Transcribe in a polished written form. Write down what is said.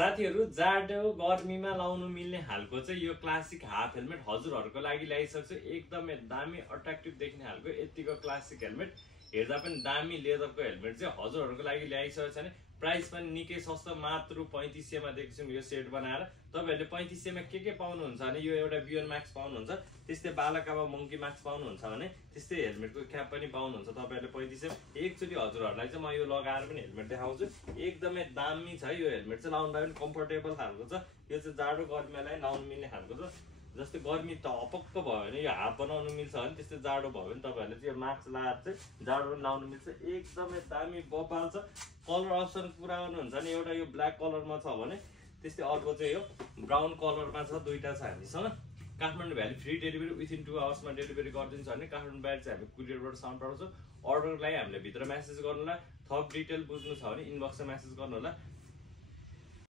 साथीहरु जाडो गर्मीमा लाउनु मिल्ने खालको चाहिँ यो क्लासिक हाफ हेलमेट हजुरहरुको लागि ल्याइसक्छु। एकदमै दामी अट्र्याक्टिभ देखिने खालको यतिको क्लासिक हेलमेट, हेर्दा पनि दामी लेदरको हेलमेट चाहिँ हजुरहरुको लागि ल्याइसकेको छ नि। प्राइस पनि निकै सस्तो, मात्र 3500 मा दिएको छु यो सेट बनाएर। तपाईहरुले 3500 मा के पाउनुहुन्छ भने यो एउटा बियोन म्याक्स पाउनुहुन्छ, त्यस्तै बालकामा मंकी म्याक्स पाउनुहुन्छ भने त्यस्तै हेलमेटको क्याप पनि पाउनुहुन्छ तपाईहरुले 3500 मा। एकचोटी हजुरहरुलाई चाहिँ म यो लगाएर पनि हेलमेट देखाउँछु। एकदमै दामी छ यो हेलमेट चाहिँ, लाउनलाई पनि कम्फर्टेबल खालको छ। यो चाहिँ जाडो गर्मीलाई लाउन मिल्ने खालको छ। जस्तै गर्मी त हपक्क भयो भने यो हाफ बनाउनु मिल्छ भने, त्यस्तै जाडो भयो भने तपाईहरुले चाहिँ यो मास्क लगाएर चाहिँ जाडो पनि लाउनु मिल्छ। एकदमै दामी बबाल छ। कलर अप्सन कुरा गर्नुहुन्छ भने एउटा यो ब्ल्याक कलरमा छ भने, त्यस्तै अर्को चाहिँ यो ब्राउन कलरमा छ। दुईटा छ हामीसँग। Kathmandu valley free delivery within 2 आवर्समा डेलिभरी गरिदिन्छ भने काठमाडौँ बाहिर चाहिँ हामी कुरियरबाट साउन्ड पठाउँछौँ। अर्डरलाई हामीले भित्र मेसेज गर्नु होला। थप डिटेल बुझ्नु छ भने इनबक्समा मेसेज गर्नु होला।